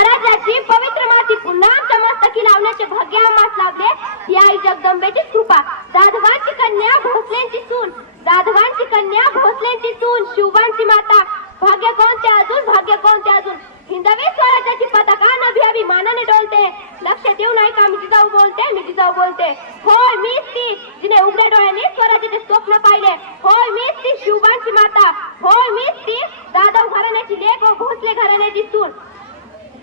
स्वराज्याची पवित्र माती पुन्हा आमच्या मस्तकी लावण्याचे भाग्य आम्हास लाभले ही आई जगदंबेची कृपा। जाधवांची कन्या भोसलेंची सून, जाधवांची कन्या भोसलेंची सून, शिवबांची माता, भाग्य कोणते अजून, भाग्य कोणते अजून। हिंदवी स्वराज्याची पताका नभी अभिमानाने डोलते, लक्ष देऊ नाही का मी जिजाऊ बोलते, मी जिजाऊ बोलते। होय मीच ती जिने उघड्या डोळ्यांनी स्वराज्याचे स्वप्न पाहिले, होय मीच ती शिवबांची माता, होय मीच ती जाधव घराण्याची लेक व भोसले घराण्याची सून।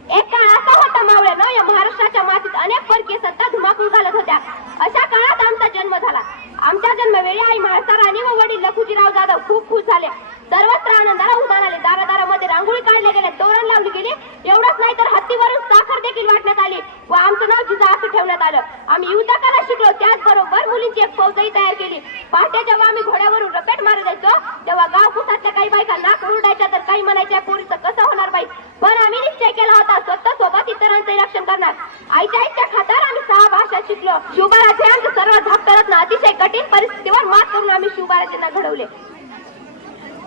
एक काळ असा होता मावळ्यानो, या महाराष्ट्राच्या मातीत अनेक परकीय सत्ता धुमाकूळ घालत होत्या। अशा काळात आमचा जन्म झाला। आमच्या जन्मवेळी आई म्हाळसाराणी व वडील लखुजीराव जाधव खूप खुश झाले। सर्वत्र आनंदाला उधाण आले। दारादारामध्ये रांगोळी काढल्या गेल्या, तोरण लावली गेली। एवढंच नाही तर हत्तीवरून साखर देखील वाटण्यात आली व आमचं नाव जिजा असं ठेवण्यात आलं। आम्ही युद्धकला शिकलो, त्याचबरोबर मुलींची एक फौजही तयार केली। पहाटे जेव्हा आम्ही घोड्यावरून रपेट मारत जायचो तेव्हा गाव कुसातल्या काही बायका नाक ओरडायच्या तर काही म्हणायच्या पोरीचं कसं होणार बाई। पण आम्ही निश्चय केला होता स्वतः सोबत इतरांचे रक्षण करणार। आईच्या इच्छा खातर आम्ही 6 भाषा शिकलो। शिवबाराजे आमचे सर्व धाकटरत्न अतिशय कठीण परिस्थितीवर मात करून आम्ही शिवबाराजेंना घडवले।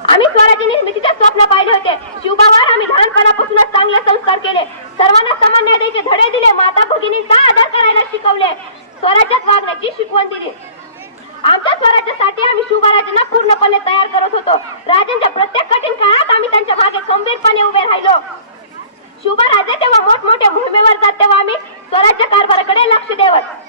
आम्ही स्वराज्य निर्मितीचे स्वप्न पाहिले होते। शिवबावर आम्ही लहानपणापासूनच चांगले संस्कार केले। सर्वांना समान न्याय द्यायचे धडे दिले। माता भगिनींचा आदर करायला शिकवले। स्वराज्यात वागण्याची शिकवण दिली। आमच्या स्वराज्यासाठी आम्ही शिवबाराजेंना पूर्णपणे तयार करत होतो। राजांच्या प्रत्येक कठीण काळात आम्ही त्यांच्या मागे खंबीरपणे उभे राहिलो। शिवबाराजे तेव्हा मोठमोठ्या मोहिमेवर जात तेव्हा आम्ही स्वराज्य कारभाराकडे लक्ष देवत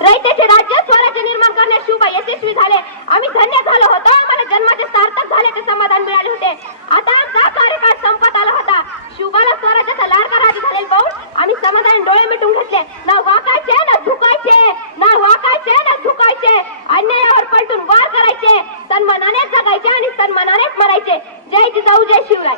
रयतेचे राज्य स्वराज्य निर्माण करण्यात शिवबा यशस्वी झाले। आम्ही धन्य झालो होतो। आम्हाला जन्माचे सार्थक झाल्याचे समाधान मिळाले होते। आता आमचा कार्यकाळ संपत आला होता। शिवबाला स्वराज्याचा लाडका राजा झालेला पाहून आम्ही समाधान डोळे मिटून घेतले। ना वाकायचे ना झुकायचे, ना वाकायचे ना झुकायचे, अन्यायावर पलटून वार करायचे, सन्मानाने जगायचे आणि सन्मानानेच मरायचे। जय जिजाऊ, जय शिवराय।